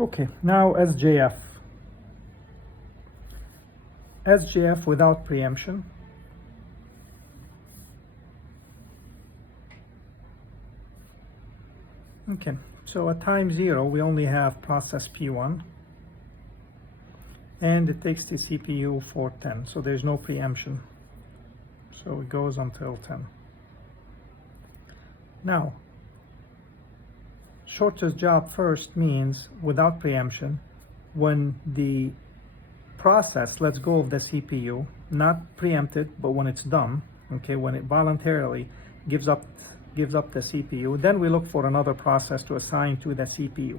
Okay, now SJF. SJF without preemption. Okay, so at time 0 we only have process P1 and it takes the CPU for 10, so there's no preemption, so it goes until 10. Now shortest job first means without preemption when the process lets go of the CPU, not preempted, but when it's done, okay, when it voluntarily gives up the CPU, then we look for another process to assign to the CPU.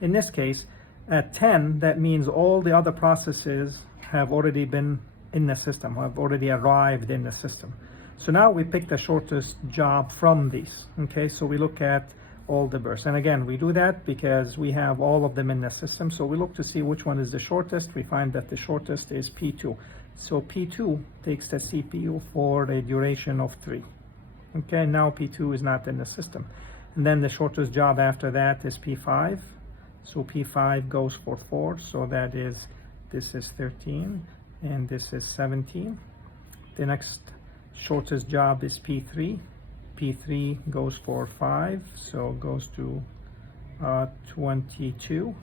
In this case, at 10, that means all the other processes have already been in the system, have already arrived in the system. So now we pick the shortest job from these, okay, so we look at all the bursts. And again, we do that because we have all of them in the system. So we look to see which one is the shortest. We find that the shortest is P2. So P2 takes the CPU for a duration of 3. Okay, now P2 is not in the system. And then the shortest job after that is P5. So P5 goes for 4. So that is, this is 13 and this is 17. The next shortest job is P3. P3 goes for 5, so it goes to 22.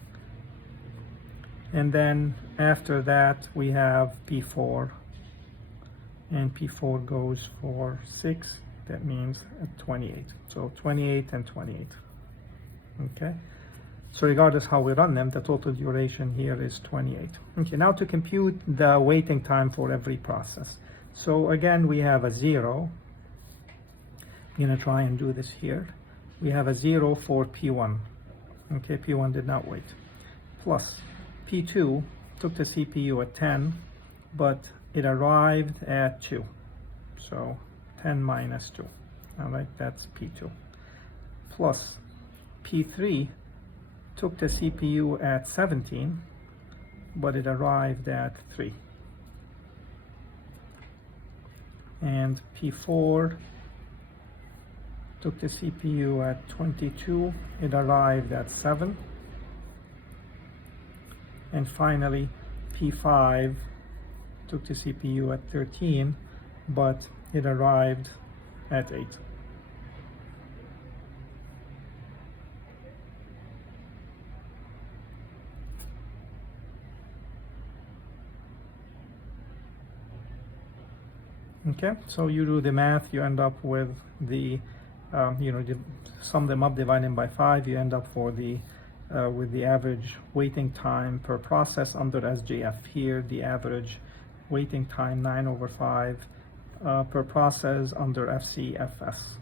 And then after that we have P4, and P4 goes for 6. That means 28. So 28 and 28. Okay. So regardless how we run them, the total duration here is 28. Okay. Now to compute the waiting time for every process. So again, we have a 0. I'm going to try and do this here. We have a 0 for P1. Okay, P1 did not wait. Plus P2 took the CPU at 10, but it arrived at 2. So 10 minus 2. All right, that's P2. Plus P3 took the CPU at 17, but it arrived at 3. And P4 took the CPU at 22, it arrived at 7. And finally, P5 took the CPU at 13, but it arrived at 8. Okay, so you do the math, you end up with the you sum them up, divide them by 5, you end up for the with the average waiting time per process under SJF. Here the average waiting time 9/5 per process under FCFS.